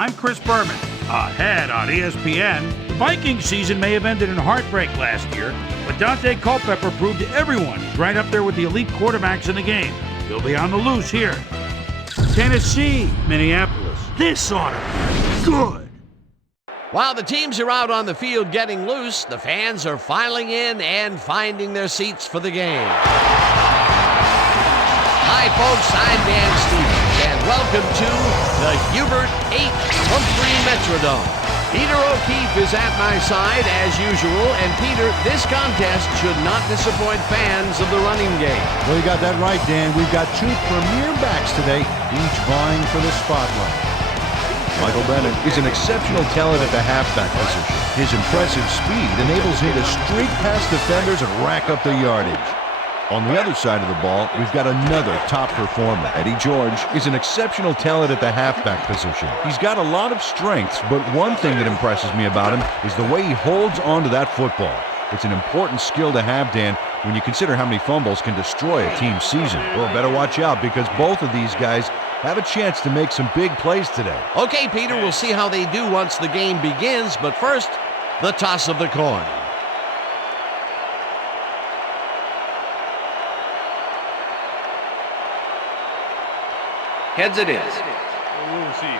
I'm Chris Berman. Ahead on ESPN, the Vikings season may have ended in heartbreak last year, but Dante Culpepper proved to everyone he's right up there with the elite quarterbacks in the game. He'll be on the loose here. Tennessee, Minneapolis. This ought to be good. While the teams are out on the field getting loose, the fans are filing in and finding their seats for the game. Hi, folks. I'm Dan Stevens, and welcome to the Hubert H. Humphrey Metrodome. Peter O'Keefe is at my side, as usual, and Peter, this contest should not disappoint fans of the running game. Well, you got that right, Dan. We've got two premier backs today, each vying for the spotlight. Michael Bennett is an exceptional talent at the halfback position. His impressive speed enables him to streak past defenders and rack up the yardage. On the other side of the ball, we've got another top performer. Eddie George is an exceptional talent at the halfback position. He's got a lot of strengths, but one thing that impresses me about him is the way he holds on to that football. It's an important skill to have, Dan, when you consider how many fumbles can destroy a team's season. Well, better watch out because both of these guys have a chance to make some big plays today. Okay, Peter, we'll see how they do once the game begins, but first, the toss of the coin. Heads it is. We'll see.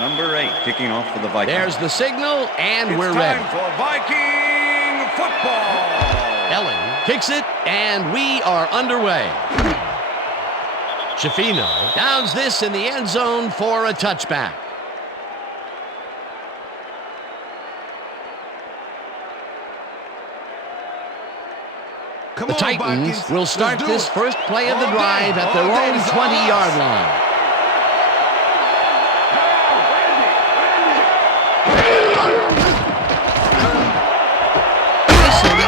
Number 8 kicking off for the Vikings. There's the signal, and we're It's ready. time for Viking football. Ellen kicks it, and we are underway. Schifino downs this in the end zone for a touchback. The Titans will start this first play of the drive at their own 20-yard line.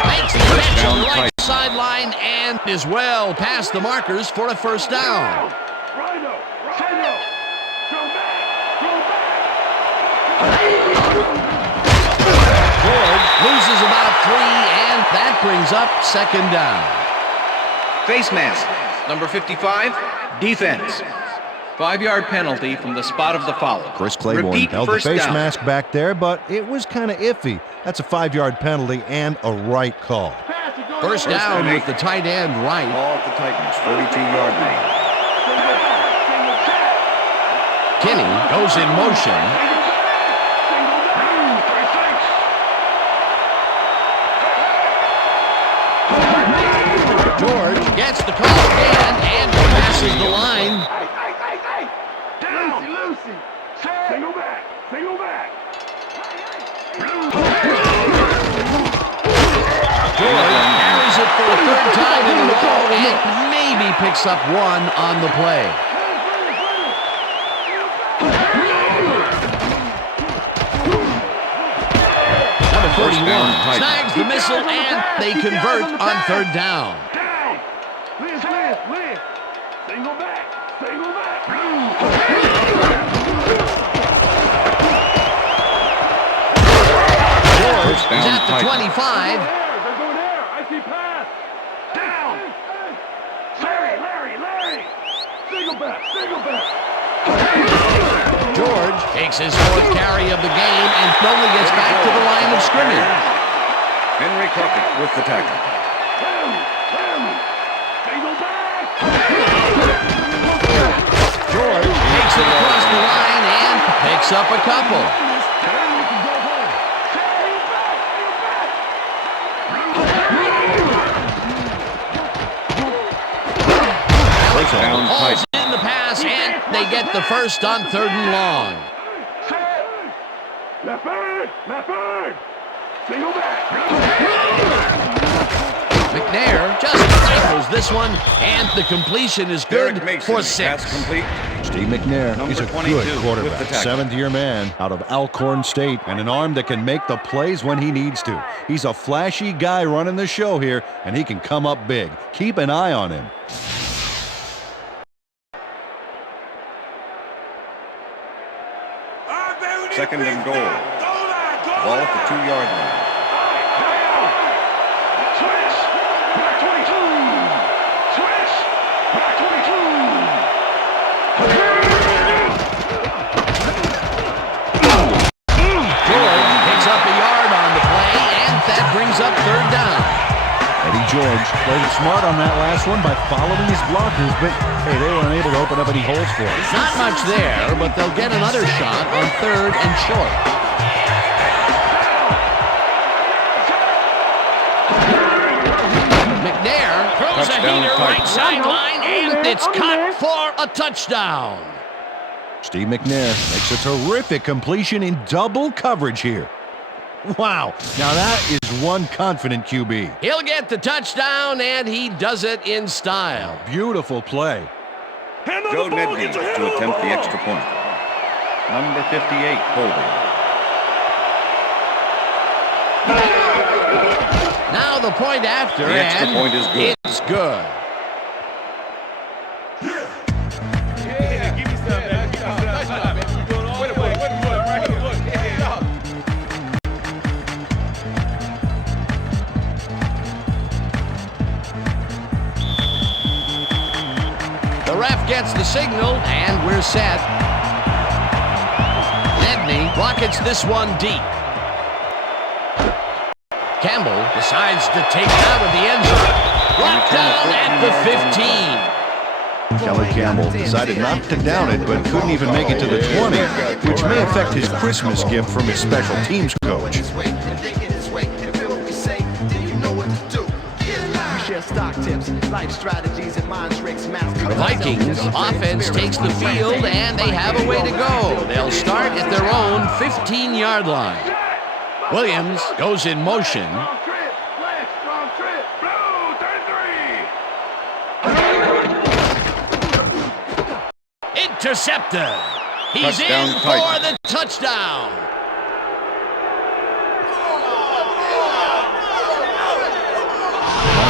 Makes the catch on the right sideline and is well past the markers for a first down. George loses about 3, and that brings up second down. Face mask, number 55, defense. 5-yard penalty from the spot of the foul. Chris Claiborne Repeat Held the first face down. mask back there, but it was kind of iffy. That's a 5-yard penalty and a right call. First down with the tight end right. Ball at the Titans, 42-yard line. Kinney goes in motion. George gets the call again and passes the line. Lucy. Single back. George carries it for the third time in a row and maybe picks up one on the play. Number 41 snags the missile and they convert on third down. Liz. Single back. George is at the 25. They're going there. I see pass. Down. Larry. Single back. George takes his fourth carry of the game and only gets back to the line of scrimmage. Henry Crockett with the tackle. Single back. George takes it across the line and picks up a couple. Hall's in the pass, and they get the first on 3rd and long. Left bird. Single back. McNair just rifles this one, and the completion is good for 6. Complete. Steve McNair Number is a 22 good with the quarterback, tackle. 7th-year man out of Alcorn State, and an arm that can make the plays when he needs to. He's a flashy guy running the show here, and he can come up big. Keep an eye on him. Second and goal. Ball at the 2-yard line. Switch! Back 22! Switch! Back 22! George picks up a yard on the play, and that brings up third down. Eddie George played it smart on that last one by following his blockers, but hey, they were unable to open up any holes for him. Not much there, but they'll get another shot on third and short. McNair throws a Touchdown, heater right Titans. sideline, and it's caught for a touchdown. Steve McNair makes a terrific completion in double coverage here. Wow, now that is one confident QB. He'll get the touchdown, and he does it in style. Beautiful play. Joe Nedney to attempt the extra point. Number 58, holding. Now the point after, The extra and point is good. it's good. The ref gets the signal, and we're set. Nedney rockets this one deep. Campbell decides to take it out of the end zone. Brought down at the 15. Kelly Campbell decided not to down it, but couldn't even make it to the 20, which may affect his Christmas gift from his special teams coach. The Vikings offense takes the field, and they have a way to go. They'll start at their own 15-yard line. Williams goes in motion. Strong trip, left, strong trip, blue, 33! Intercepted. He's Touchdown, in for Titans. the touchdown.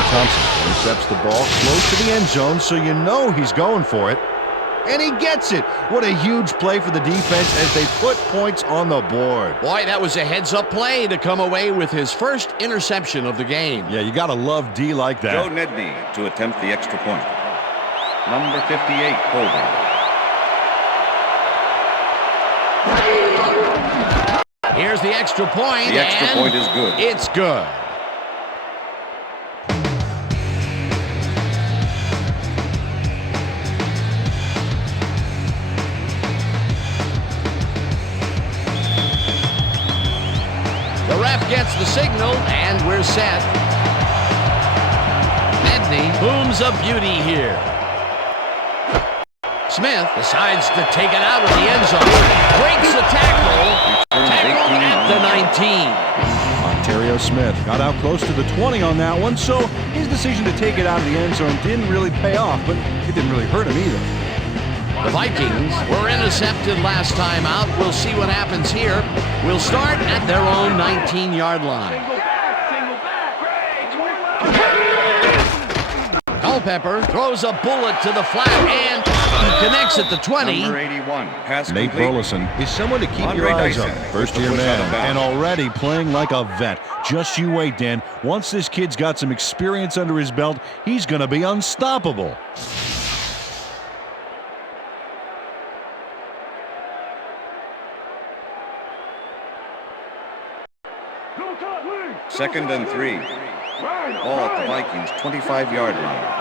Thompson intercepts the ball close to the end zone, so you know he's going for it. And he gets it. What a huge play for the defense as they put points on the board. Boy, that was a heads-up play to come away with his first interception of the game. Yeah, you got to love D like that. Joe Nedney to attempt the extra point. Number 58, holding. Here's the extra point, The extra and point is good. It's good. The ref gets the signal, and we're set. Nedney booms a beauty here. Smith decides to take it out of the end zone. Breaks the tackle. Tackled at the 19. Ontario Smith got out close to the 20 on that one, so his decision to take it out of the end zone didn't really pay off, but it didn't really hurt him either. The Vikings were intercepted last time out. We'll see what happens here. We'll start at their own 19-yard line. Culpepper throws a bullet to the flat, and he connects at the 20. Number 81, pass Nate complete. Burleson is someone to keep Andre your eyes Dyson on. First-year was out man, of bounds. and already playing like a vet. Just you wait, Dan. Once this kid's got some experience under his belt, he's going to be unstoppable. Second and 3. Ball at the Vikings' 25-yard line.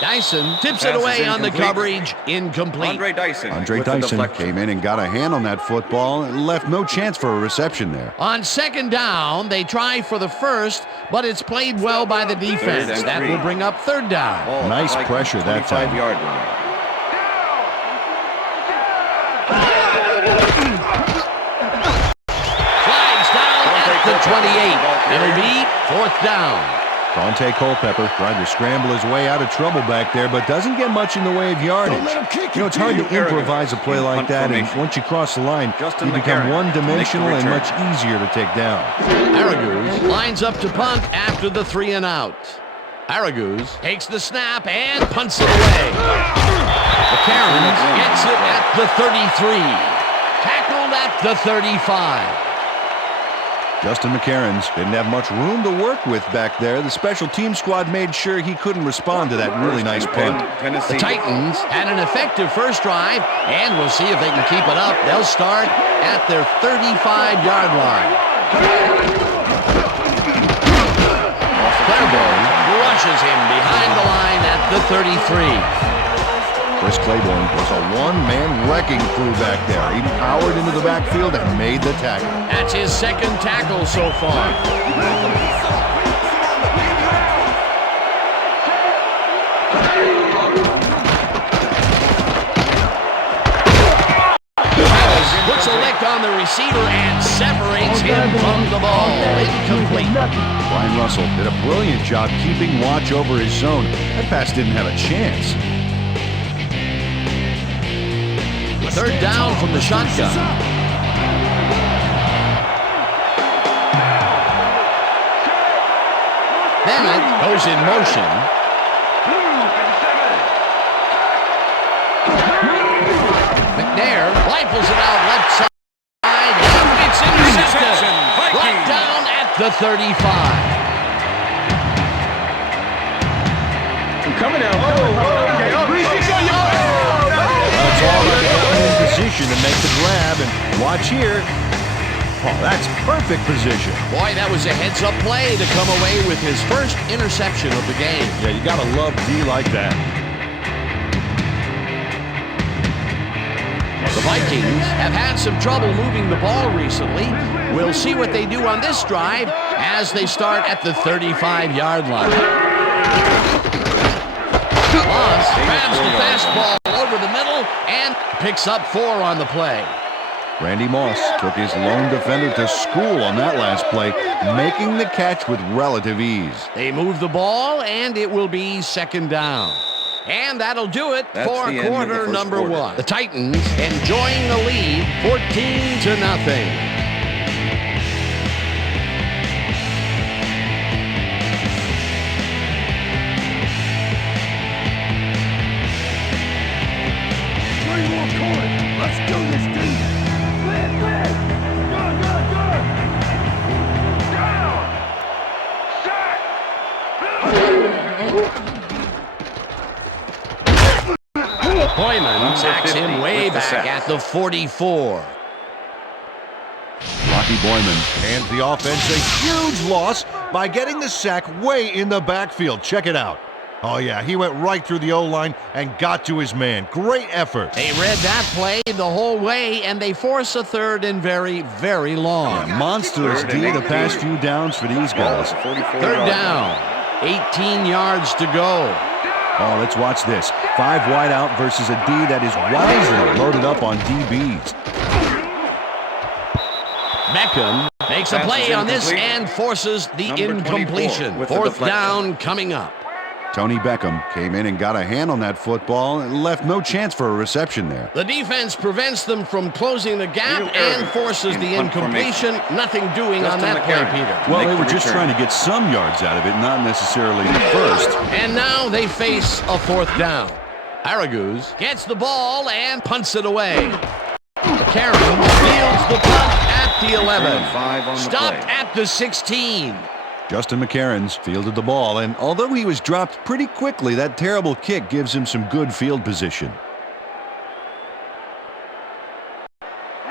Dyson tips it Pass is away on the incomplete. coverage. Incomplete. Andre Dyson. Andre with the Dyson deflection. came in and got a hand on that football and left no chance for a reception there. On second down, they try for the first, but it's played well by the defense. Third and That 3. will bring up third down. Ball at the Nice Vikings' pressure that time. 25-yard line. Flags down at the 28. It'll be fourth down. Dante Culpepper tried to scramble his way out of trouble back there, but doesn't get much in the way of yardage. You know, it's hard to improvise a play like that, and once you cross the line, you become one-dimensional and much easier to take down. Araguz lines up to punt after the 3 and out. Araguz takes the snap and punts it away. McCarron gets it at the 33. Tackled at the 35. Justin McCarron didn't have much room to work with back there. The special team squad made sure he couldn't respond to that really nice punt. The Titans had an effective first drive, and we'll see if they can keep it up. They'll start at their 35-yard line. Claiborne rushes him behind the line at the 33. Chris Claiborne was a one-man wrecking crew back there. He powered into the backfield and made the tackle. That's his second tackle so far. Puts a lick on the receiver and separates him from the ball. Incomplete. Brian Russell did a brilliant job keeping watch over his zone. That pass didn't have a chance. Third down from the shotgun. Bennett goes in motion. McNair rifles it out left side. And it's intercepted. Brought down at the 35. I'm coming out. That's all in position to make the grab, and watch here. Oh, that's perfect position. Boy, that was a heads-up play to come away with his first interception of the game. Yeah, you gotta love D like that. The Vikings have had some trouble moving the ball recently. We'll see what they do on this drive as they start at the 35-yard line. Moss grabs the fastball over the middle and picks up 4 on the play. Randy Moss took his lone defender to school on that last play, making the catch with relative ease. They move the ball, and it will be second down. And that'll do it for quarter number 1. The Titans enjoying the lead, 14-0. Let's do this, dude. Clear. Good. Down. Set. Hoyman sacks him way back at the 44. Rocky Boyman hands the offense a huge loss by getting the sack way in the backfield. Check it out. Oh, yeah, he went right through the O-line and got to his man. Great effort. They read that play the whole way, and they force a third and very, very long. Yeah, monstrous D the past few downs for these guys. Third down, 18 yards to go. Oh, let's watch this. 5 wide out versus a D that is wisely loaded up on DBs. Beckham makes a play on this and forces the incompletion. Fourth down coming up. Tony Beckham came in and got a hand on that football and left no chance for a reception there. The defense prevents them from closing the gap and forces the incompletion. Nothing doing on that play, Peter. Well, they were just trying to get some yards out of it, not necessarily the first. And now they face a fourth down. Araguz gets the ball and punts it away. McCarron fields the punt at the 11. Stopped at the 16. Justin McCarron fielded the ball, and although he was dropped pretty quickly, that terrible kick gives him some good field position.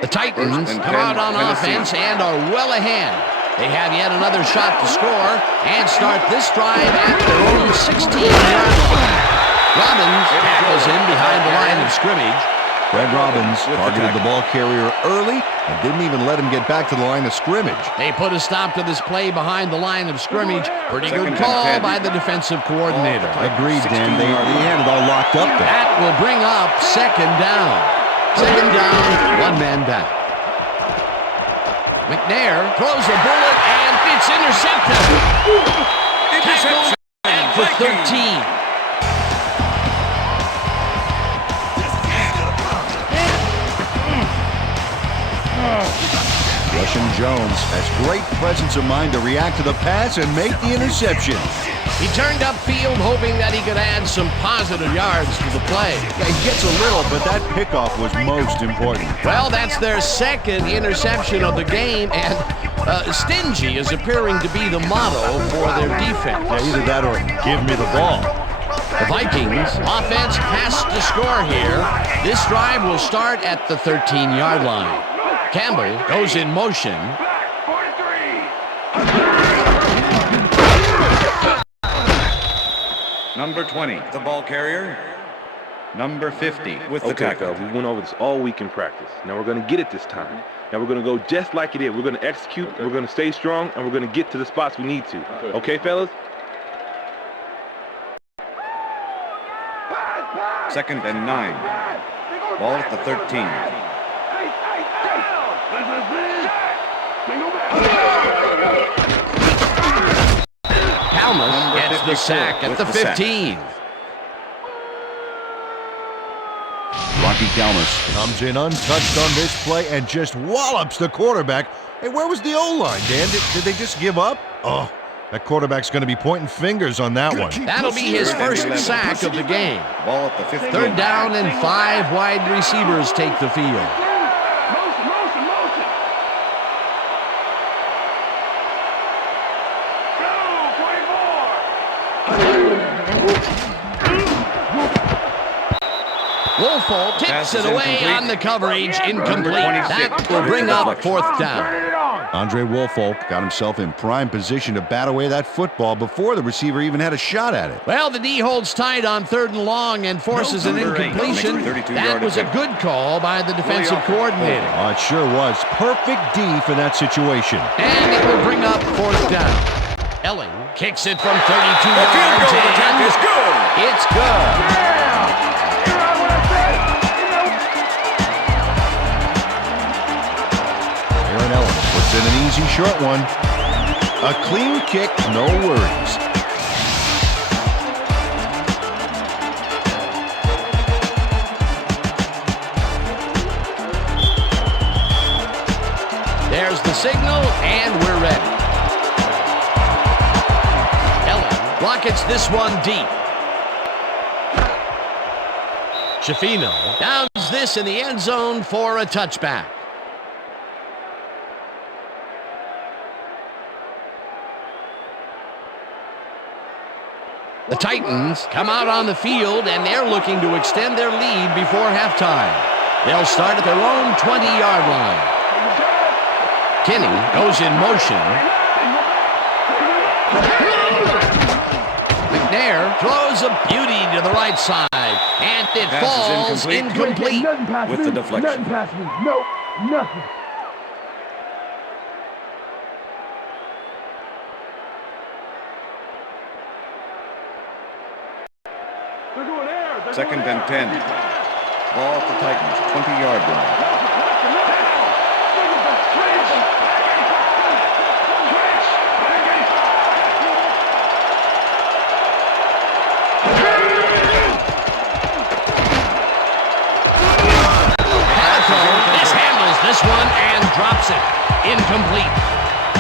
The Titans come out on offense and are well ahead. They have yet another shot to score and start this drive at their own 16-yard line. Robbins tackles him behind the line of scrimmage. Fred Robbins targeted the ball carrier early and didn't even let him get back to the line of scrimmage. They put a stop to this play behind the line of scrimmage. Pretty good call by the defensive coordinator. Agreed, Dan. They had it all locked up there. That will bring up second down. Second down, one man back. McNair throws a bullet and it's intercepted. Tackled at the 13. Russian Jones has great presence of mind to react to the pass and make the interception. He turned upfield hoping that he could add some positive yards to the play. Yeah, he gets a little, but that pickoff was most important. Well, that's their second interception of the game, and stingy is appearing to be the motto for their defense. Yeah, either that or give me the ball. The Vikings offense has to score here. This drive will start at the 13-yard line. Campbell goes in motion. Number 20, the ball carrier. Number 50 with the tackle. We went over this all week in practice. Now we're going to get it this time. Now we're going to go just like it is. We're going to execute, we're going to stay strong, and we're going to get to the spots we need to. Okay, fellas? 2nd and 9. Ball at the 13. Kalmus gets the sack at the 15. Rocky Kalmus comes in untouched on this play and just wallops the quarterback. Hey, where was the O-line, Dan? Did they just give up? Oh, that quarterback's going to be pointing fingers on that one. That'll be his first sack of the game. Ball at the 15. 3rd down and 5 wide receivers take the field. Wolfold tips it away on the coverage, incomplete. That will bring up 4th down. Andre Wolfolk got himself in prime position to bat away that football before the receiver even had a shot at it. Well, the D holds tight on 3rd and long and forces an incompletion. That was a good call by the defensive coordinator. Oh, it sure was. Perfect D for that situation. And it will bring up 4th down. Elling kicks it from 32 yards. And it's good. Puts in an easy short one. A clean kick, no worries. There's the signal, and we're ready. Ellen rockets this one deep. Shafino downs this in the end zone for a touchback. The Titans come out on the field, and they're looking to extend their lead before halftime. They'll start at their own 20-yard line. Kinney goes in motion. McNair throws a beauty to the right side, and it falls incomplete. With the deflection. Nothing past me. No, nothing. Second and 10. Ball at the Titans, 20-yard line. Mishandles this one and drops it. Incomplete.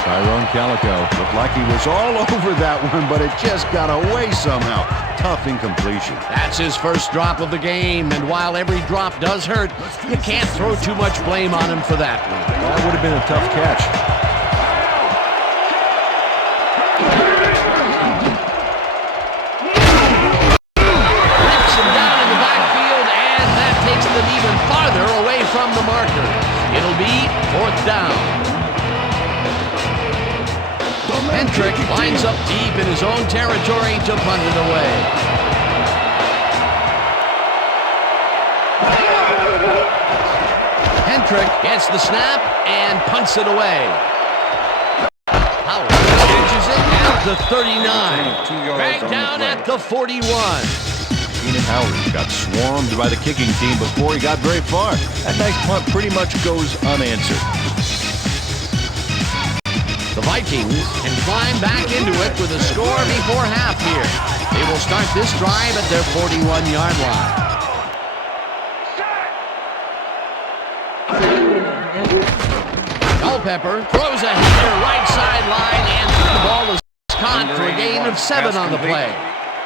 Tyrone Calico looked like he was all over that one, but it just got away somehow. Tough incompletion. That's his first drop of the game, and while every drop does hurt, you can't throw too much blame on him for that one. That would have been a tough catch. Rips him down in the backfield, and that takes them even farther away from the marker. It'll be 4th down. Hendrick lines up deep in his own territory to punt it away. Hendrick gets the snap and punts it away. Howard catches it at the 39. Back down at the 41. Keenan Howard got swarmed by the kicking team before he got very far. That nice punt pretty much goes unanswered. The Vikings can climb back into it with a score before half here. They will start this drive at their 41-yard line. Culpepper throws a header right sideline, and the ball is caught for a gain of 7 on the play.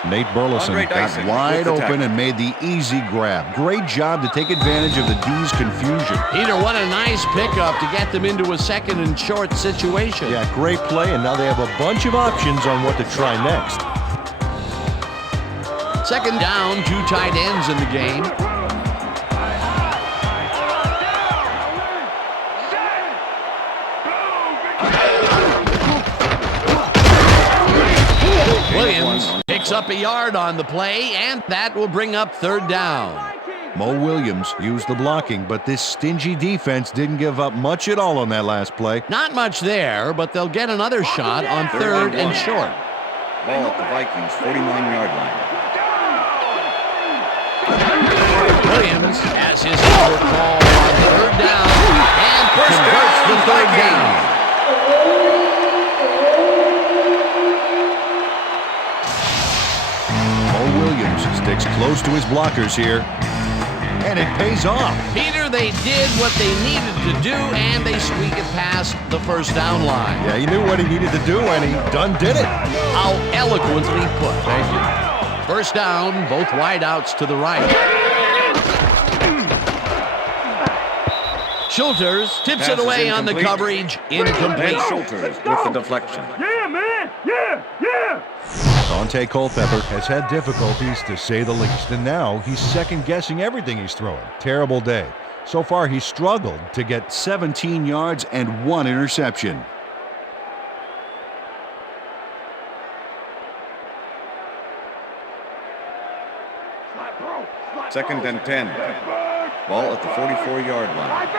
Nate Burleson got wide open and made the easy grab. Great job to take advantage of the D's confusion. Peter, what a nice pickup to get them into a second and short situation. Yeah, great play, and now they have a bunch of options on what to try next. Second down, 2 tight ends in the game. Williams picks up a yard on the play, and that will bring up 3rd down. Mo Williams used the blocking, but this stingy defense didn't give up much at all on that last play. Not much there, but they'll get another shot on 3rd and short. Ball at the Vikings' 49-yard line. Williams has his effort ball on 3rd down and converts the 3rd down. Sticks close to his blockers here, and it pays off. Peter, they did what they needed to do, and they squeak it past the 1st down line. Yeah, he knew what he needed to do, and he done did it. How eloquently put. Thank you. 1st down, both wideouts to the right. Schulters tips it away on the coverage. Incomplete. Schulters with the deflection. Yeah, man! Yeah! Yeah! Dante Culpepper has had difficulties, to say the least, and now he's second-guessing everything he's throwing. Terrible day. So far, he's struggled to get 17 yards and 1 interception. Second and 10. Ball at the 44-yard line.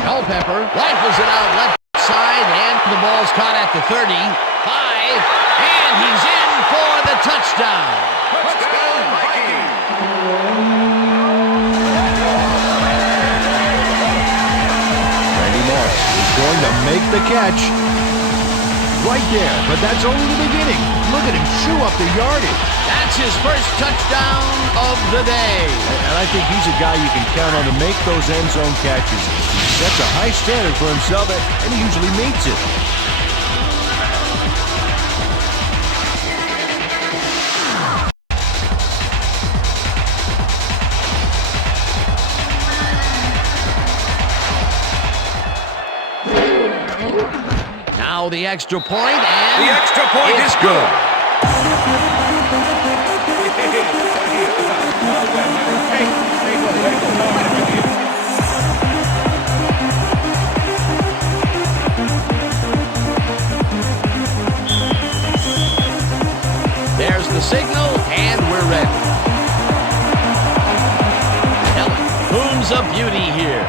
Culpepper rifles it out left side, and the ball's caught at the 35, and he's in for the touchdown. Touchdown, Vikings! Randy Moss is going to make the catch. Right there, but that's only the beginning. Look at him chew up the yardage. That's his first touchdown of the day. And I think he's a guy you can count on to make those end zone catches. He sets a high standard for himself, and he usually meets it. Now the extra point, and The extra point is good. there's the signal, and we're ready. Kelly booms a beauty here.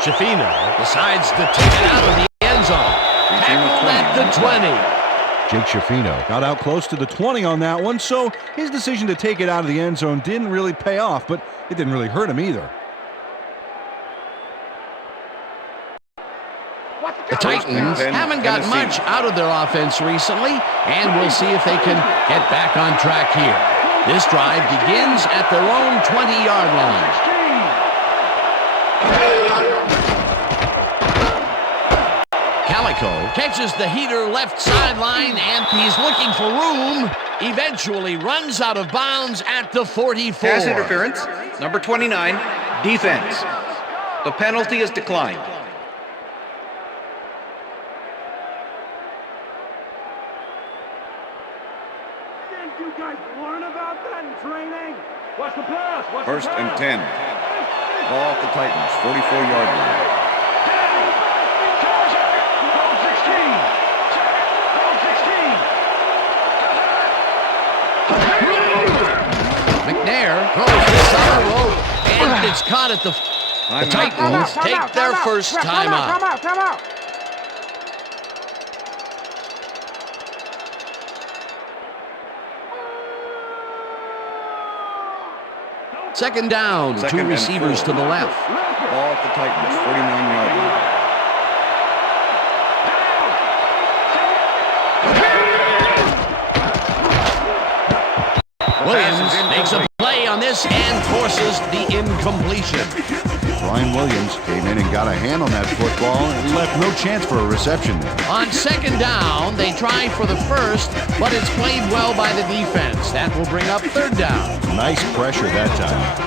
Shafino decides to take it out of the end zone. Tackled at the 20. Jake Shafino got out close to the 20 on that one, so his decision to take it out of the end zone didn't really pay off, but it didn't really hurt him either. The Titans haven't got much out of their offense recently, and we'll see if they can get back on track here. This drive begins at their own 20-yard line. Calico catches the heater left sideline, and he's looking for room. Eventually runs out of bounds at the 44. Pass interference, number 29, defense. The penalty is declined. Didn't you guys learn about that in training? What's the pass? First and 10. Ball at the Titans' 44-yard line. McNair throws this on a rope, and it's caught at the Titans take their first timeout. Come out! Second down, Second two receivers to the left. Ball at the Titans' 49-yard line. Williams makes a play on this and forces the incompletion. Brian Williams came in and got a hand on that football and left no chance for a reception there. On second down, they try for the first, but it's played well by the defense. That will bring up third down. Nice pressure that time.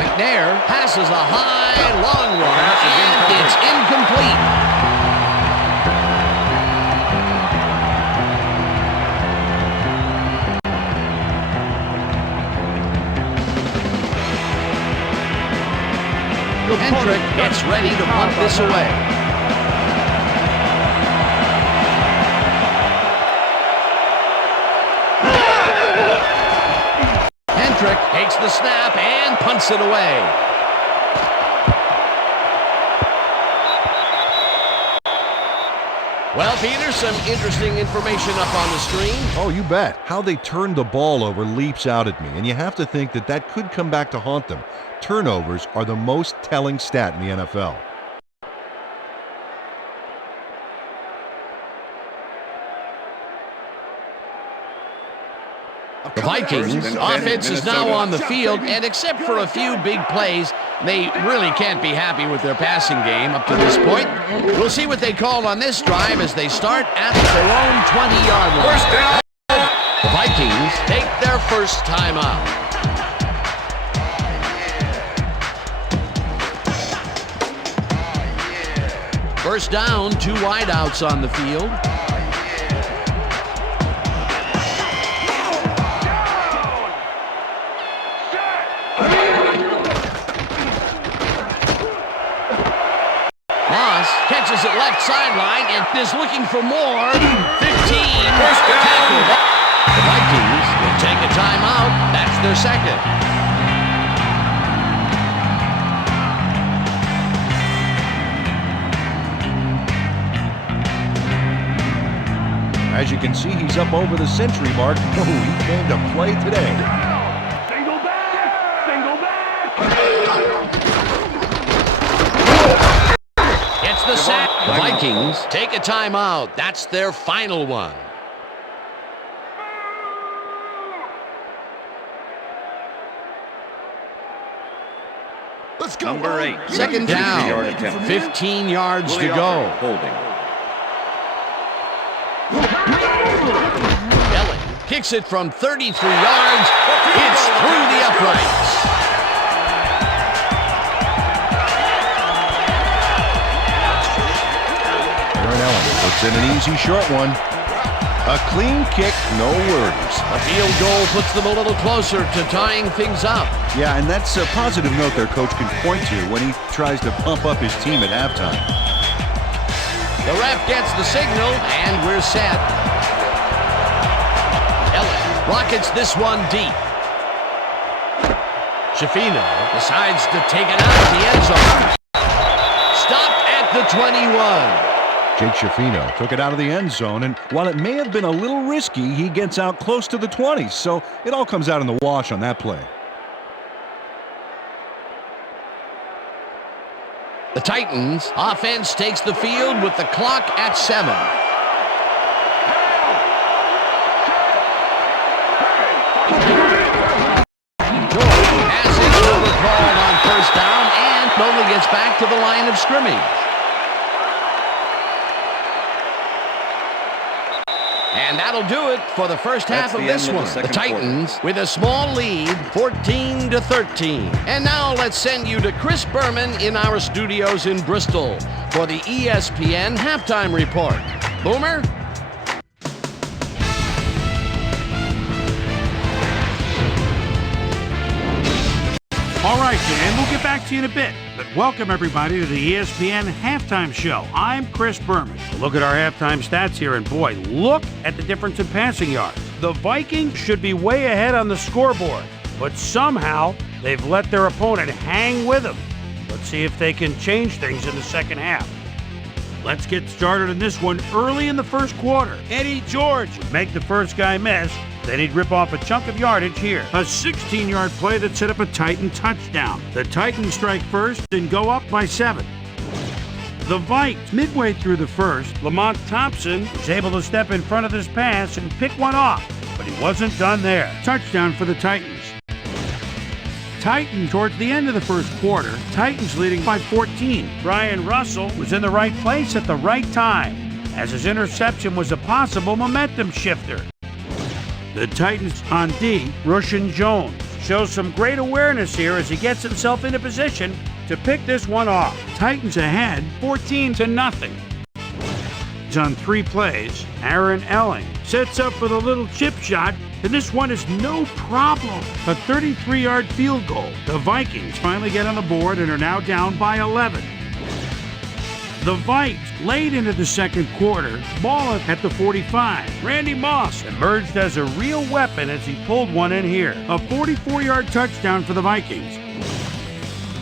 McNair passes a high, long one, and it's incomplete. Hendrick gets ready to punt this away. Hendrick takes the snap and punts it away. Well, Peter, some interesting information up on the screen. Oh, you bet. How they turned the ball over leaps out at me, and you have to think that that could come back to haunt them. Turnovers are the most telling stat in the NFL. The Vikings offense is now on the field, and except for a few big plays, they really can't be happy with their passing game up to this point. We'll see what they call on this drive as they start at their own 20-yard line. First down. The Vikings take their first timeout. First down, 2 wideouts on the field. Moss catches it left sideline and is looking for more. 15. First down. The Vikings will take a timeout. That's their second. As you can see, he's up over the century mark. Oh, he came to play today. Single back! Single back! Gets the sack. The Vikings take a timeout. That's their final one. Let's go. Number 8. Second down. 15 yards to go. Holding. Ellen kicks it from 33 yards. It's through the uprights. Aaron Allen puts in an easy short one. A clean kick, no worries. A field goal puts them a little closer to tying things up. Yeah, and that's a positive note their coach can point to when he tries to pump up his team at halftime. The ref gets the signal, and we're set. Ellen rockets this one deep. Shafino decides to take it out of the end zone. Stopped at the 21. Jake Shafino took it out of the end zone, and while it may have been a little risky, he gets out close to the 20, so it all comes out in the wash on that play. The Titans offense takes the field with the clock at 7. Jordan has his number called on first down and only gets back to the line of scrimmage. And that'll do it for the first half of this one. The Titans with a small lead, 14-13. And now let's send you to Chris Berman in our studios in Bristol for the ESPN halftime report. Boomer? All right, Dan, we'll get back to you in a bit. But welcome, everybody, to the ESPN Halftime Show. I'm Chris Berman. Look at our halftime stats here, and boy, look at the difference in passing yards. The Vikings should be way ahead on the scoreboard, but somehow they've let their opponent hang with them. Let's see if they can change things in the second half. Let's get started in this one early in the first quarter. Eddie George would make the first guy miss. Then he'd rip off a chunk of yardage here. A 16-yard play that set up a Titan touchdown. The Titans strike first and go up by 7. The Vikes, midway through the first, Lamont Thompson was able to step in front of this pass and pick one off, but he wasn't done there. Touchdown for the Titans. Titans towards the end of the first quarter, Titans leading by 14. Brian Russell was in the right place at the right time, as his interception was a possible momentum shifter. The Titans on D, Rushin Jones, shows some great awareness here as he gets himself into position to pick this one off. Titans ahead, 14-0. On 3 plays, Aaron Elling sets up for the little chip shot, and this one is no problem. A 33-yard field goal. The Vikings finally get on the board and are now down by 11. The Vikes, late into the second quarter, ball at the 45. Randy Moss emerged as a real weapon as he pulled one in here. A 44-yard touchdown for the Vikings.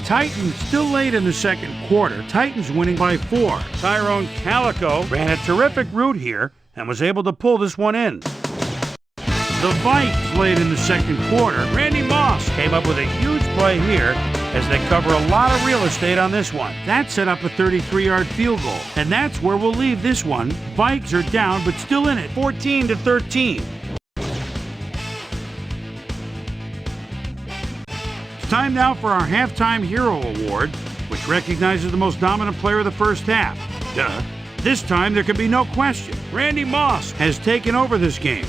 Titans still late in the second quarter. Titans winning by 4. Tyrone Calico ran a terrific route here and was able to pull this one in. The Vikes late in the second quarter. Randy Moss came up with a huge play here as they cover a lot of real estate on this one. That set up a 33-yard field goal, and that's where we'll leave this one. Vikes are down, but still in it, 14-13. It's time now for our Halftime Hero Award, which recognizes the most dominant player of the first half. Duh. This time there can be no question. Randy Moss has taken over this game.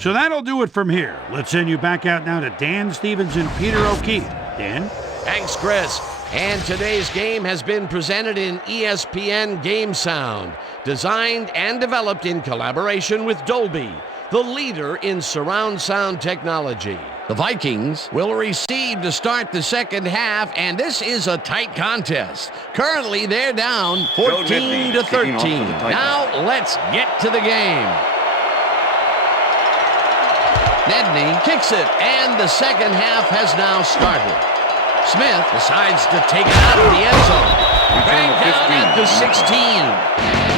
So that'll do it from here. Let's send you back out now to Dan Stevens and Peter O'Keefe. Dan? Thanks, Chris. And today's game has been presented in ESPN Game Sound, designed and developed in collaboration with Dolby, the leader in surround sound technology. The Vikings will receive to start the second half, and this is a tight contest. Currently, they're down 14-13. Now, let's get to the game. Nedney kicks it, and the second half has now started. Smith decides to take it out of the end zone. Back down at the 16.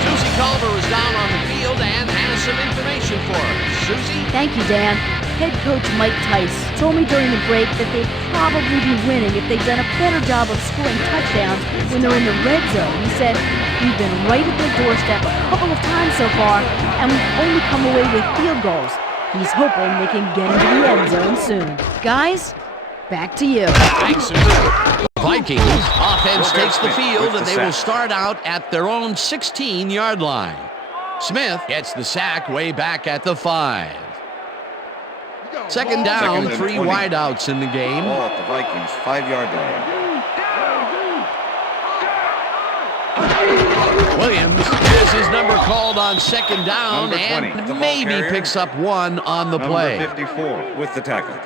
Susie Culver is down on the field and has some information for us. Susie? Thank you, Dan. Head coach Mike Tice told me during the break that they'd probably be winning if they'd done a better job of scoring touchdowns when they're in the red zone. He said, we've been right at their doorstep a couple of times so far, and we've only come away with field goals. He's hoping they can get into the end zone soon. Guys, back to you. Thanks, Susie. The Vikings offense takes the field, and they will start out at their own 16-yard line. Smith gets the sack way back at the 5. Second down, 3 wideouts in the game. Ball at the Vikings' 5-yard line. Williams has his number called on second down Number 20, and maybe picks up one on the play. Number 54 with the tackle.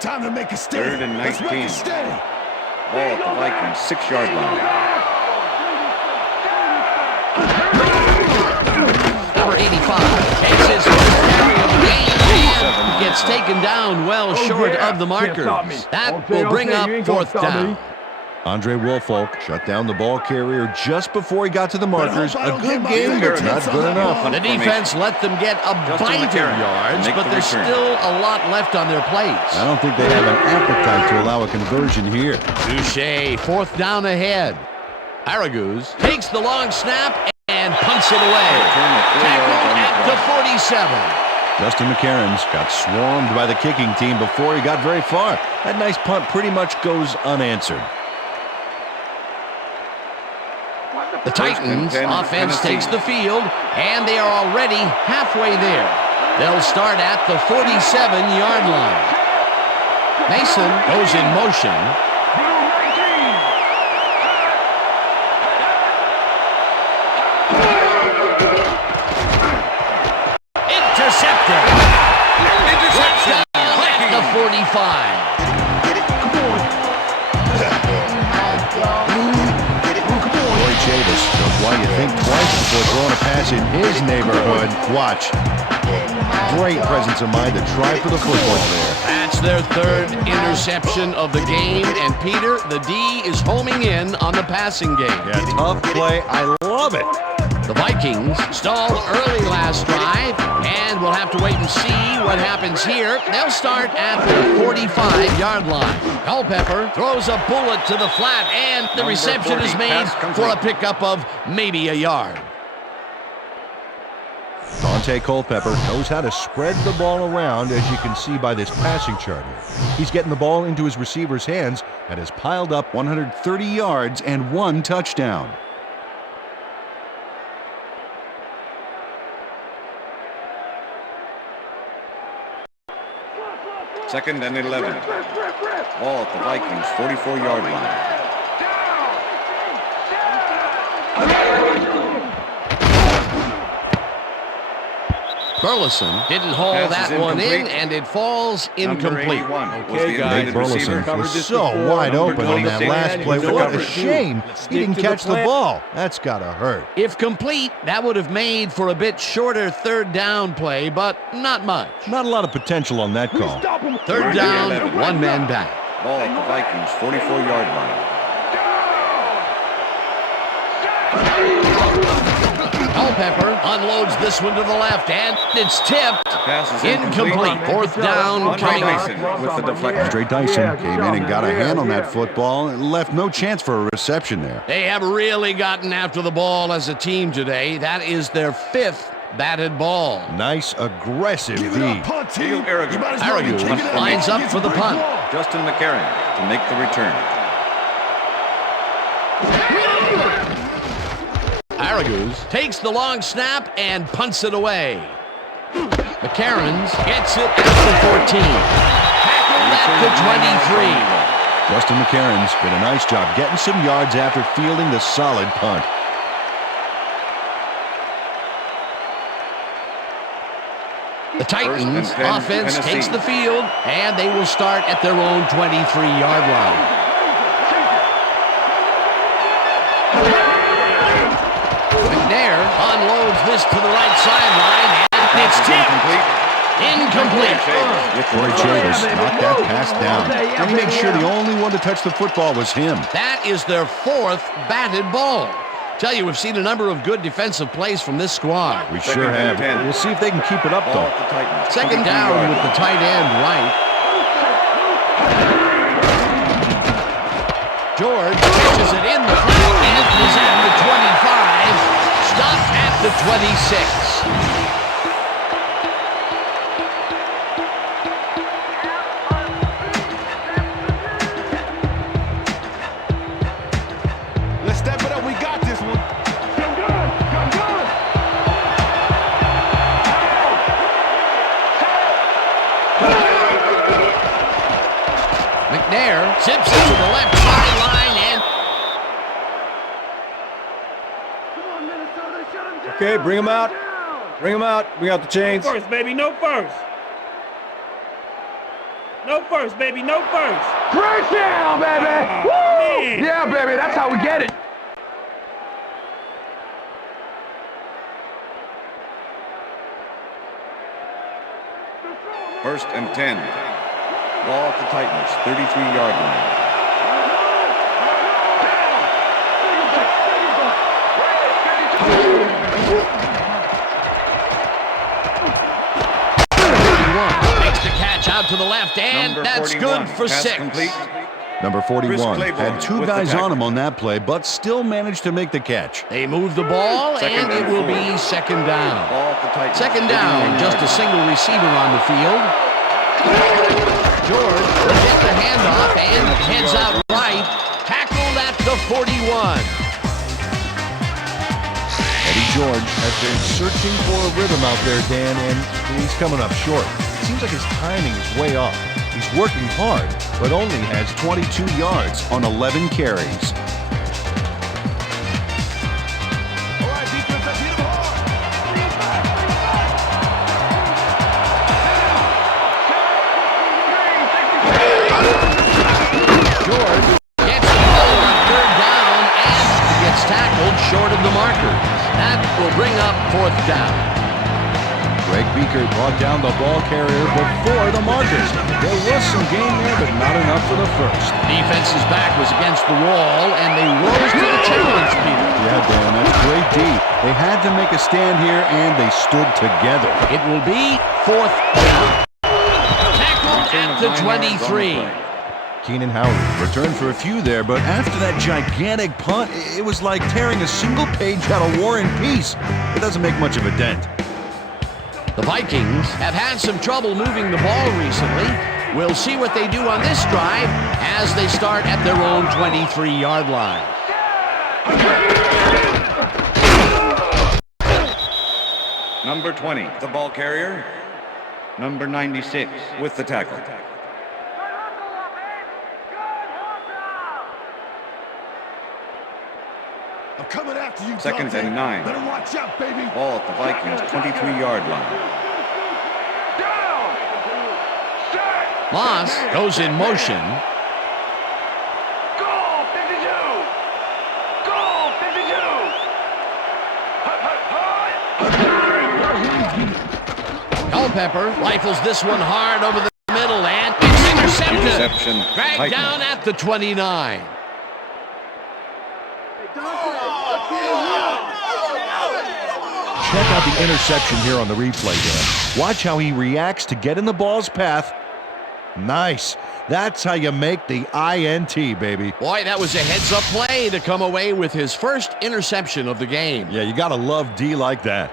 Time to make a stand. 3rd and 19. Let's make it steady. Ball at the Vikings' 6-yard line. Number 85 takes his first carry of the game and gets taken down well short of the markers. That will bring up 4th down. Andre Woolfolk shut down the ball carrier just before he got to the markers. A good game, but not good enough. The defense let them get a bite of yards, but there's still a lot left on their plates. I don't think they have an appetite to allow a conversion here. Touche, 4th down ahead. Araguz takes the long snap and punts it away. Tackled at the 47. Justin McCarron's got swarmed by the kicking team before he got very far. That nice punt pretty much goes unanswered. The Titans offense takes the field, and they are already halfway there. They'll start at the 47-yard line. Mason goes in motion. Intercepted. At the 45. Chavis knows why you think twice before throwing a pass in his neighborhood. Watch. Great presence of mind to try for the football there. That's their 3rd interception of the game, and Peter, the D is homing in on the passing game. Yeah, tough play. I love it. The Vikings stalled early last drive, and we'll have to wait and see what happens here. They'll start at the 45-yard line. Culpepper throws a bullet to the flat, and the reception is made for a pickup of maybe a yard. Dante Culpepper knows how to spread the ball around, as you can see by this passing chart here. He's getting the ball into his receiver's hands and has piled up 130 yards and 1 touchdown. Second and 11. Ball at the Vikings 44-yard line. Burleson didn't haul that one in, and it falls incomplete. Okay, guys. Burleson was so wide open on that last play. What a shame he didn't catch the ball. That's got to hurt. If complete, that would have made for a bit shorter third down play, but not much. Not a lot of potential on that call. Third down, 1 man back. Ball at the Vikings 44-yard line. Culpepper unloads this one to the left, and it's tipped. Incomplete. Fourth down coming up. With the deflection. Andre Dyson came in and got a hand on that football and left no chance for a reception there. They have really gotten after the ball as a team today. That is their 5th batted ball. Nice aggressive D. Aragus lines up for the punt. Justin McCarron to make the return. Aragus takes the long snap and punts it away. McCarron gets it at the 14. Tackled at the 23. Justin McCarron's did a nice job getting some yards after fielding the solid punt. The Titans offense takes the field, and they will start at their own 23-yard line. McNair unloads this to the right sideline, and it's tipped. Incomplete. Corey Childers knocked that pass down, and he made sure the only one to touch the football was him. That is their 4th batted ball. Tell you, we've seen a number of good defensive plays from this squad. We sure have. We'll see if they can keep it up, though. Second down with the tight end right. George pitches it in the field, and is at the 25. Stopped at the 26. Let's step it up. We got this one. Come good. Come good. McNair zips it to the left sideline, and Okay, bring him out. Bring him out. Bring out the chains. No first, baby. No first. No first, baby. No first. First down, baby. Woo! Yeah, baby. That's how we get it. First and 10. Ball at the Titans 33-yard line. makes the catch out to the left, and that's good for 6. Complete. Number 41 had 2 guys on him on that play, but still managed to make the catch. They move the ball, and it will be second down. Second down, just a single receiver on the field. George will get the handoff and heads out right. Tackled at the 41. Eddie George has been searching for a rhythm out there, Dan, and he's coming up short. It seems like his timing is way off. He's working hard, but only has 22 yards on 11 carries. George gets the ball on third down and gets tackled short of the marker. That will bring up fourth down. Greg Beaker brought down the ball carrier before the markers. There was some gain there, but not enough for the first. Defense's back was against the wall, and they rose to the challenge, Peter. Yeah, Dan, that's great D. They had to make a stand here, and they stood together. It will be 4th down. Tackled at the 23. Keenan Howard returned for a few there, but after that gigantic punt, it was like tearing a single page out of War and Peace. It doesn't make much of a dent. The Vikings have had some trouble moving the ball recently. We'll see what they do on this drive as they start at their own 23-yard line. Number 20, the ball carrier. Number 96 with the tackle. I'm coming after you. 2nd and 9. Better watch out, baby. Ball at the Vikings' 23-yard line. Moss goes in motion. Goal 52. Goal 52. Culpepper rifles this one hard over the middle, and it's intercepted. Interception. Dragged down at the 29. Check out the interception here on the replay, Dan. Watch how he reacts to get in the ball's path. Nice. That's how you make the INT, baby. Boy, that was a heads-up play to come away with his first interception of the game. Yeah, you gotta love D like that.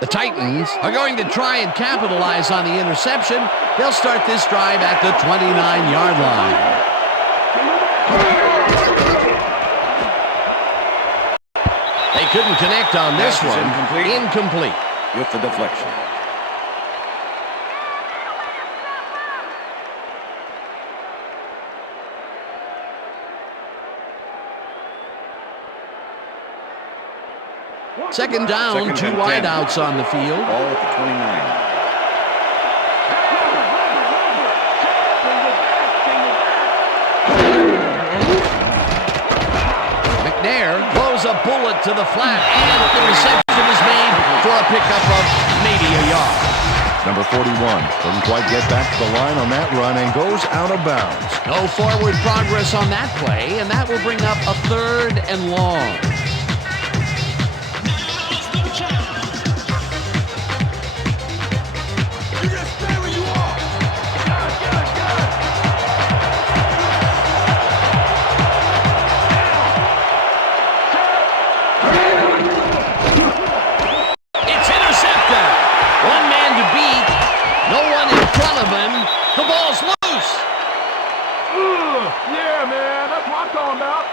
The Titans are going to try and capitalize on the interception. They'll start this drive at the 29-yard line. They couldn't connect on this Pass is one. Incomplete. With the deflection. Second down, two wideouts on the field. Ball at the 29. McNair blows a bullet to the flat, and the reception is made for a pickup of maybe a yard. Number 41 doesn't quite get back to the line on that run and goes out of bounds. No forward progress on that play, and that will bring up a 3rd and long. Yeah, man. That's what I'm talking about.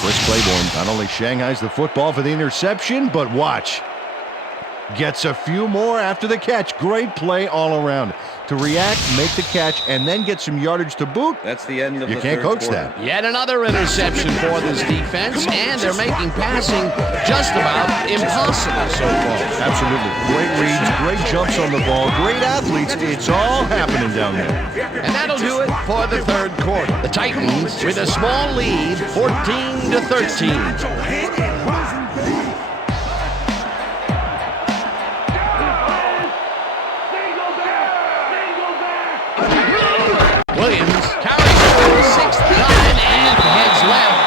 Chris Claiborne not only shanghais the football for the interception, but watch. Gets a few more after the catch. Great play all around. To react, make the catch, and then get some yardage to boot. That's the end of you the can't third coach quarter. that. Yet another interception for this defense, and they're making passing just about impossible so far. Absolutely. Great reads, great jumps on the ball, great athletes. It's all happening down there. And that'll do it for the third quarter. The Titans with a small lead, 14-13. Williams carries it for the 6th time and heads left.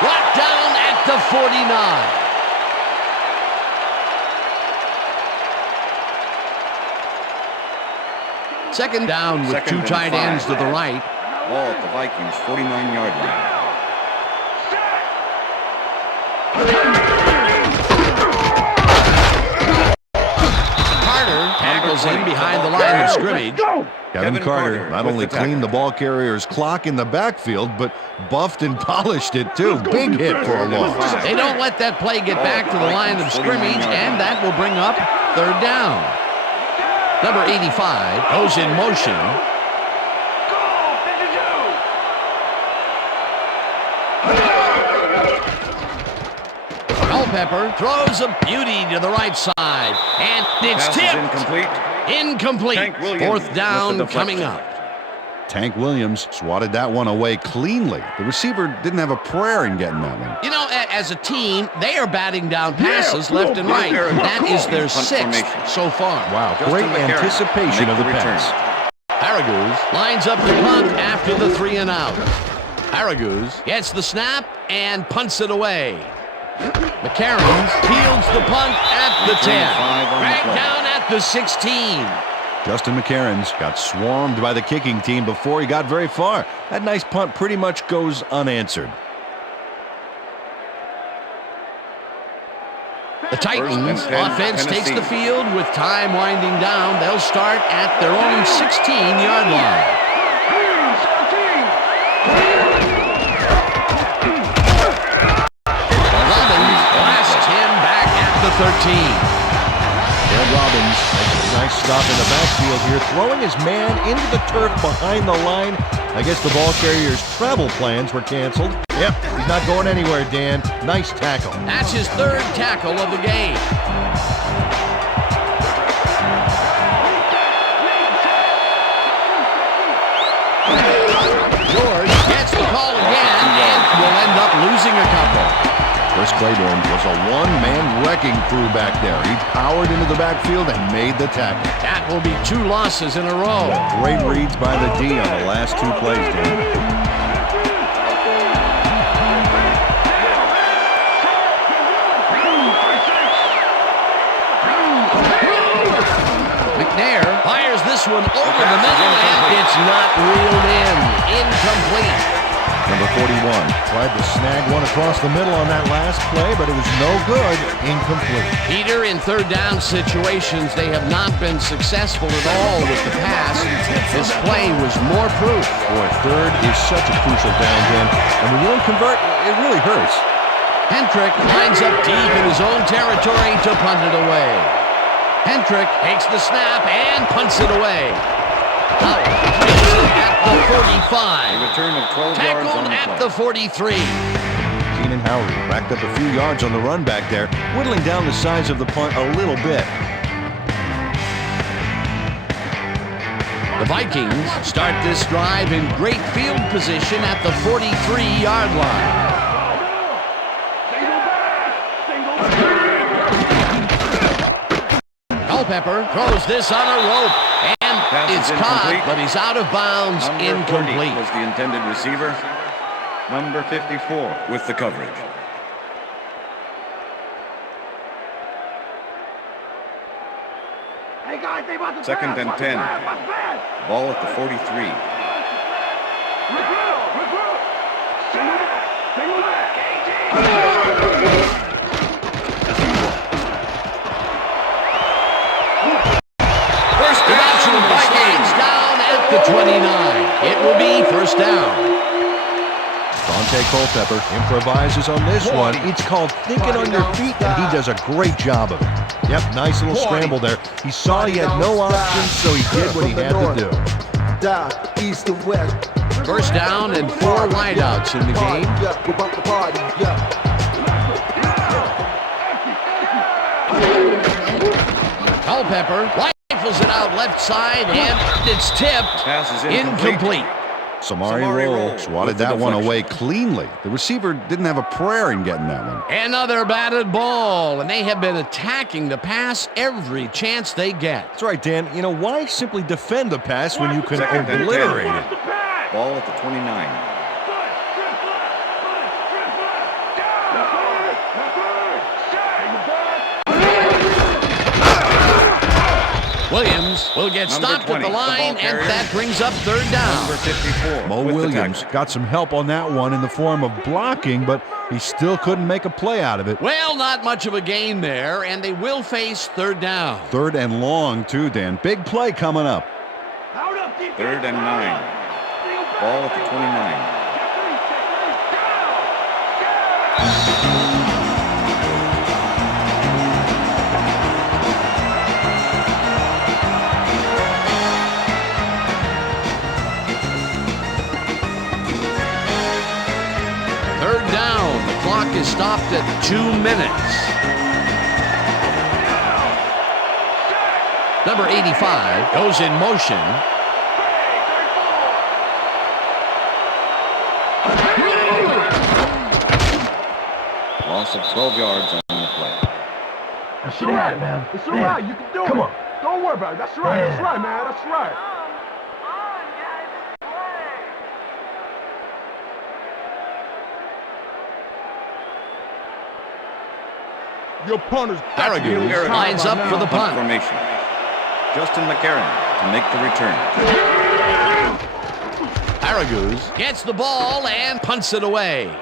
Brought down at the 49. Second down with two tight ends to the right. Ball at the Vikings' 49-yard line. Carter tackles in behind the line of scrimmage. Kevin Carter not only cleaned the ball carrier's clock in the backfield, but buffed and polished it too. Big hit for a loss. They don't let that play get back to the line of scrimmage, and that will bring up 3rd down. Number 85 goes in motion. Culpepper throws a beauty to the right side, and it's tipped. Incomplete. Incomplete. 4th down coming up. Tank Williams swatted that one away cleanly. The receiver didn't have a prayer in getting that one. You know, as a team, they are batting down passes left and right. That is their sixth so far. Wow, great anticipation of the pass. Araguz lines up the punt after the 3 and out. Araguz gets the snap and punts it away. McCarron fields the punt at the 10. Back down at the 16. Justin McCarron's got swarmed by the kicking team before he got very far. That nice punt pretty much goes unanswered. The Titans offense takes the field with time winding down. They'll start at their own 16-yard line. Robbins blasts him back at the 13. Ed Robbins makes a nice stop in the backfield here, throwing his man into the turf behind the line. I guess the ball carrier's travel plans were canceled. Yep, he's not going anywhere, Dan. Nice tackle. That's his 3rd tackle of the game. George gets the call again and will end up losing a couple. Chris Claiborne was a one-man wrecking crew back there. He powered into the backfield and made the tackle. That will be 2 losses in a row. Great reads by the D on the last 2 plays, Dan. McNair fires this one over the middle, and it's not reeled in. Incomplete. Number 41 tried to snag one across the middle on that last play, but it was no good. Incomplete. Peter, in 3rd down situations, they have not been successful at all with the pass. This play was more proof. Boy, 3rd is such a crucial down, Dan. And when you don't convert, it really hurts. Hentrick lines up deep in his own territory to punt it away. Hentrick takes the snap and punts it away. At the 45. A return of 12 Tackled yards on the at play. the 43. Keenan Howard racked up a few yards on the run back there, whittling down the size of the punt a little bit. The Vikings start this drive in great field position at the 43-yard line. Culpepper throws this on a rope, and it's caught, but he's out of bounds. Incomplete. Was the intended receiver. Number 54 with the coverage. Second and 10. Ball at the 43. The 29. It will be 1st down. Dante Culpepper improvises on this one. It's called thinking on your feet, and he does a great job of it. Yep, nice little scramble there. He saw he had no options, so he did what he had to do. Down, east to west. 1st down and 4 wideouts in the game. Culpepper rifles it out left side, and it's tipped. Pass is incomplete. Samari Roll swatted that one away cleanly. The receiver didn't have a prayer in getting that one. Another batted ball, and they have been attacking the pass every chance they get. That's right, Dan. You know, why simply defend the pass when you can obliterate it? Ball at the 29. Williams will get stopped at the line, and that brings up 3rd down. Number 54. Mo Williams got some help on that one in the form of blocking, but he still couldn't make a play out of it. Well, not much of a gain there, and they will face 3rd down. 3rd and long, too, Dan. Big play coming up. 3rd and 9. Ball at the 29. Is stopped at 2 minutes. Number 85 goes in motion. loss of 12 yards on the play. That's all right, man. It's all right. You can do it. Come on. Don't worry about it. That's right. That's right, man. That's right. Your punt is Aragoon lines up for the punt. Formation. Justin McCarron to make the return. Aragoon gets the ball and punts it away.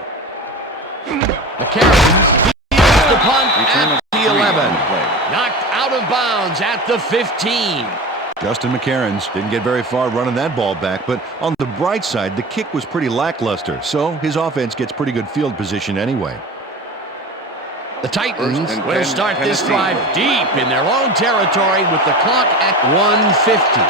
McCarron fields the punt at the 11. Knocked out of bounds at the 15. Justin McCarron's didn't get very far running that ball back, but on the bright side, the kick was pretty lackluster, so his offense gets pretty good field position anyway. The Titans will start this drive deep in their own territory with the clock at 1:50.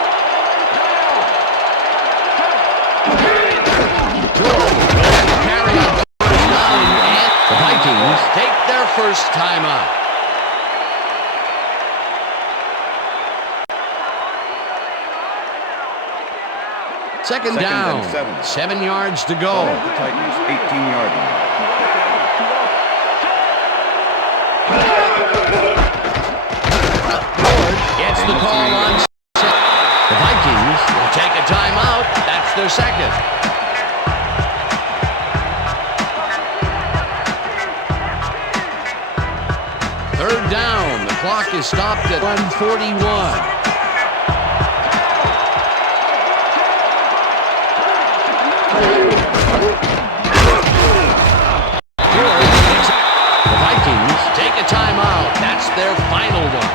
Carry out the first down, and the Vikings take their first timeout. Second down, 7 yards to go. The Titans 18-yard line. Gets the call on set. The Vikings will take a timeout. That's their second. Third down. The clock is stopped at 1:41. The Vikings take a timeout. That's their final one.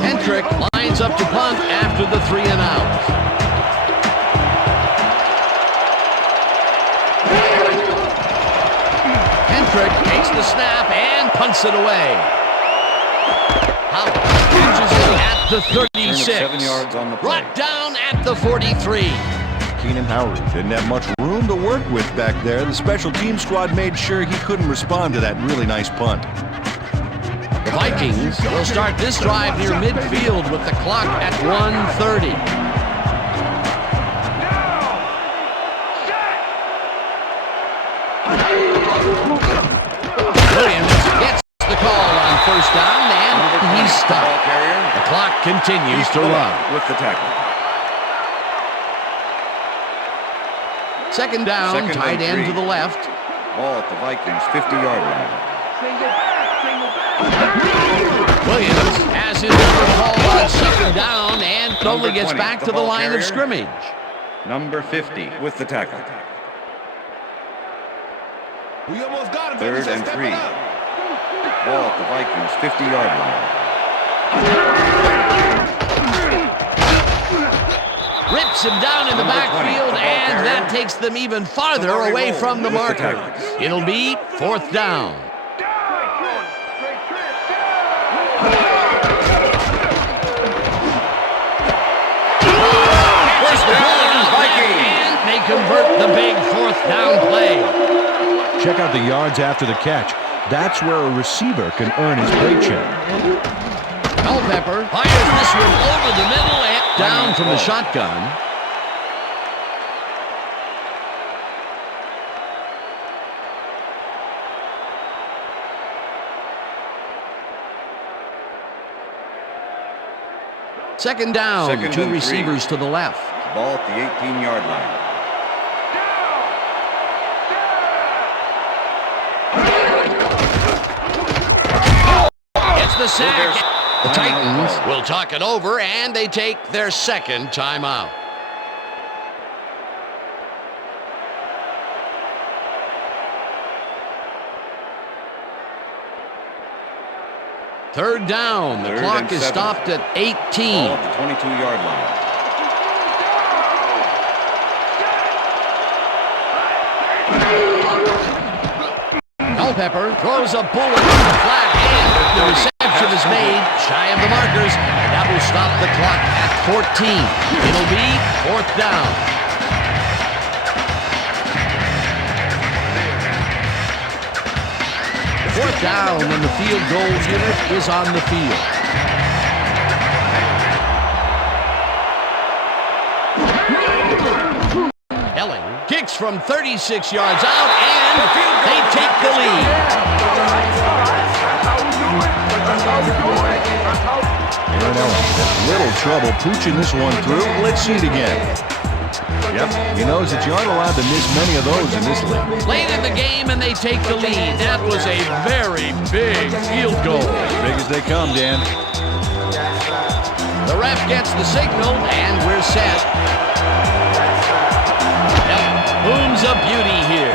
Hendrick lines up to punt after the 3 and out. Hendrick takes the snap and punts it away. Howard catches it at the 36. 7 yards on the play. Brought down at the 43. Keenan Howard didn't have much room to work with back there. The special team squad made sure he couldn't respond to that really nice punt. The Vikings will start this drive near midfield with the clock at 1:30. Williams gets the call on first down, and he's stopped. The clock continues to run. With the tackle. Second down, tight end to the left. Ball at the Vikings 50-yard line. Williams has his number called on second down and only gets back to the line of scrimmage. Number 50 with the tackle. We almost got him. 3rd and 3. Ball at the Vikings 50-yard line. Rips him down in the backfield, and that takes them even farther away from the marker. It'll be 4th down. First the ball, and they convert the big 4th down play. Check out the yards after the catch. That's where a receiver can earn his paycheck. Culpepper fires this one over the middle and down from the shotgun. Second down, 2 receivers to the left. Ball at the 18-yard line. Gets the sack. The Titans will talk it over, and they take their second timeout. Third down. The clock is stopped at 18. Ball at the 22-yard line. Culpepper throws a bullet in the flat hand. The reception is made shy of the markers. That will stop the clock at 14. It'll be 4th down. Fourth down when the field goal unit is on the field. Kicks from 36 yards out, and they take the lead. Aaron Allen has little trouble pooching this one through. Let's see it again. Yep, he knows that you aren't allowed to miss many of those in this league. Late in the game, and they take the lead. That was a very big field goal. As big as they come, Dan. The ref gets the signal, and we're set. Yep, boom's a beauty here.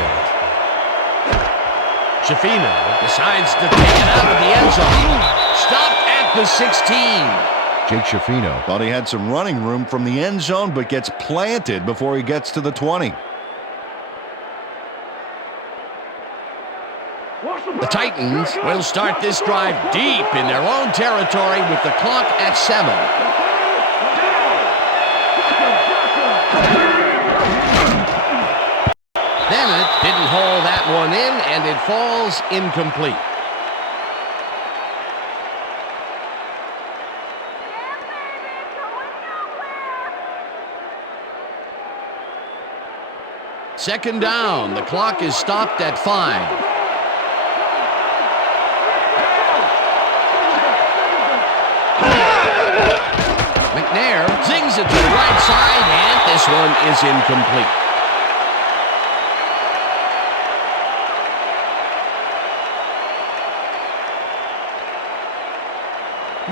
Shafino decides to take it out of the end zone. Stopped at the 16. Jake Shafino thought he had some running room from the end zone, but gets planted before he gets to the 20. The Titans will start this drive deep in their own territory with the clock at 7. Bennett didn't haul that one in, and it falls incomplete. Second down. The clock is stopped at 5. McNair zings it to the right side, and this one is incomplete.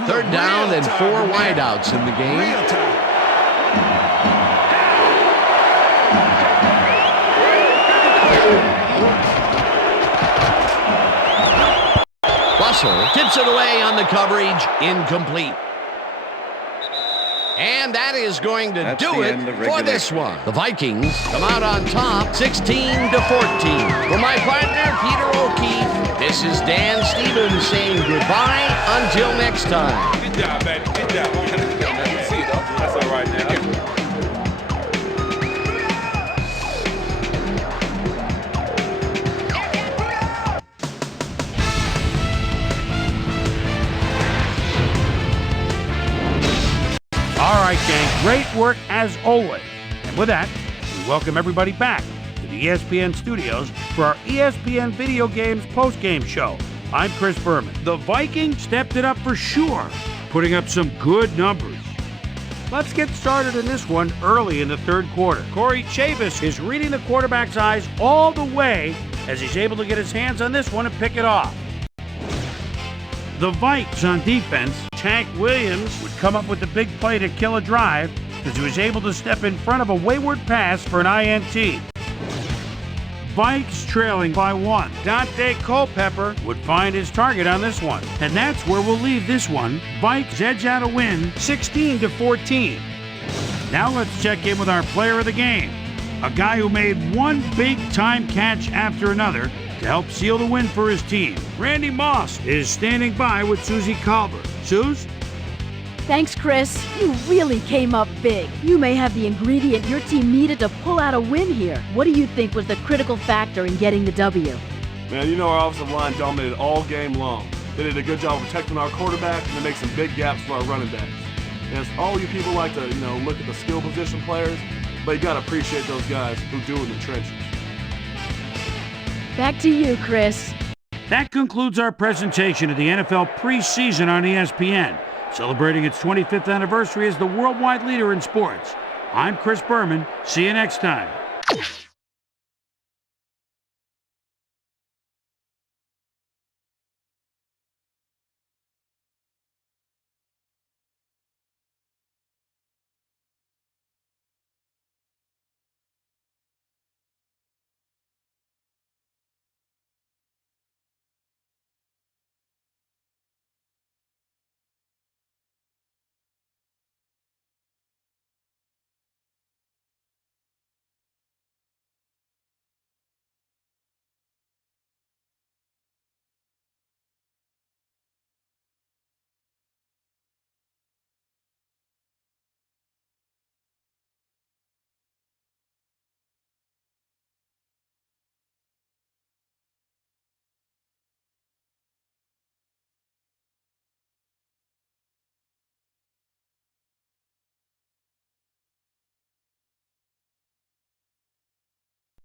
Third down and 4 wideouts in the game. Russell tips it away on the coverage, incomplete. And that is going to do it for this one. The Vikings come out on top, 16-14. For my partner, Peter O'Keefe, this is Dan Stevens saying goodbye until next time. Good job, baby. Good job. That's all right now. All right, gang, great work as always. And with that, we welcome everybody back to the ESPN studios for our ESPN Video Games post-game show. I'm Chris Berman. The Vikings stepped it up for sure, putting up some good numbers. Let's get started in this one early in the third quarter. Corey Chavis is reading the quarterback's eyes all the way as he's able to get his hands on this one and pick it off. The Vikes on defense, Tank Williams would come up with the big play to kill a drive as he was able to step in front of a wayward pass for an INT. Vikes trailing by 1. Dante Culpepper would find his target on this one. And that's where we'll leave this one. Vikes edge out a win, 16-14. Now let's check in with our player of the game. A guy who made one big-time catch after another to help seal the win for his team. Randy Moss is standing by with Susie Calver. Suze? Thanks, Chris. You really came up big. You may have the ingredient your team needed to pull out a win here. What do you think was the critical factor in getting the W? Man, you know our offensive line dominated all game long. They did a good job of protecting our quarterback, and they make some big gaps for our running backs. And all you people like to, look at the skill position players, but you got to appreciate those guys who do in the trenches. Back to you, Chris. That concludes our presentation of the NFL preseason on ESPN, celebrating its 25th anniversary as the worldwide leader in sports. I'm Chris Berman. See you next time.